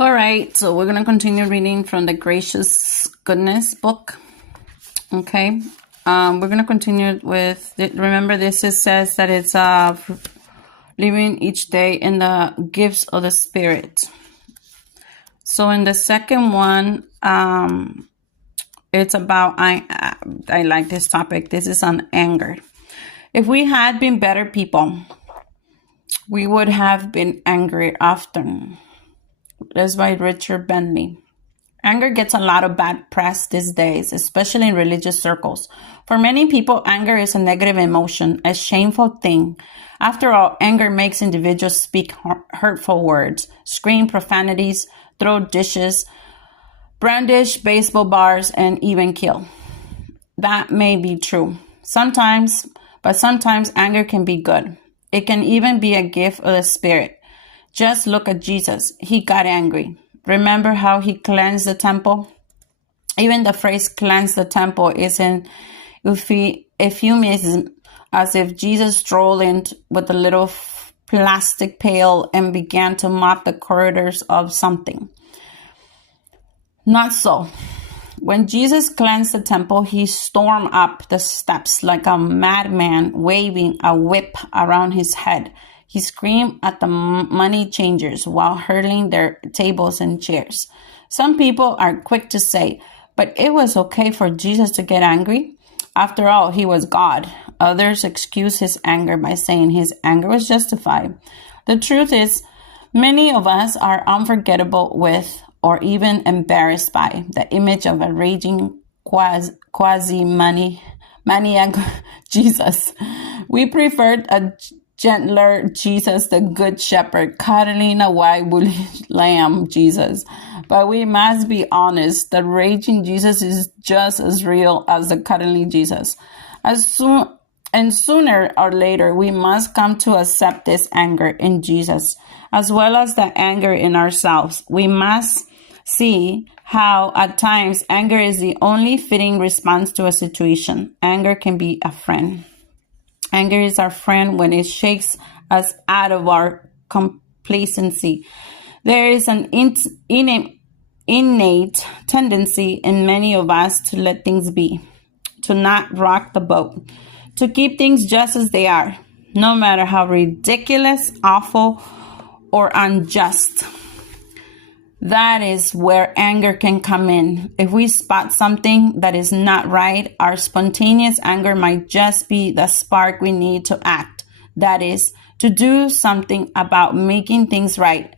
All right, so we're going to continue reading from the Gracious Goodness book. Okay, we're going to continue with, remember this says that it's living each day in the gifts of the Spirit. So in the second one, it's about, I like this topic. This is on anger. If we had been better people, we would have been angry often. That's by Richard Bentley. Anger gets a lot of bad press these days, especially in religious circles. For many people, anger is a negative emotion, a shameful thing. After all, anger makes individuals speak hurtful words, scream profanities, throw dishes, brandish baseball bars, and even kill. That may be true. Sometimes anger can be good. It can even be a gift of the Spirit. Just look at Jesus. He got angry. Remember how he cleansed the temple? Even the phrase cleanse the temple is an euphemism, as if Jesus strolled in with a little plastic pail and began to mop the corridors of something. Not so. When Jesus cleansed the temple, he stormed up the steps like a madman, waving a whip around his head. He screamed at the money changers while hurling their tables and chairs. Some people are quick to say, but it was okay for Jesus to get angry. After all, he was God. Others excuse his anger by saying his anger was justified. The truth is, many of us are unforgettable with or even embarrassed by the image of a raging quasi-maniac Jesus. We preferred a gentler Jesus, the good shepherd, cuddling a white woolly lamb Jesus. But we must be honest, the raging Jesus is just as real as the cuddling Jesus. Sooner or later, we must come to accept this anger in Jesus, as well as the anger in ourselves. We must see how at times anger is the only fitting response to a situation. Anger can be a friend. Anger is our friend when it shakes us out of our complacency. There is an innate tendency in many of us to let things be, to not rock the boat, to keep things just as they are, no matter how ridiculous, awful, or unjust. That is where anger can come in. If we spot something that is not right, our spontaneous anger might just be the spark we need to act. That is, to do something about making things right.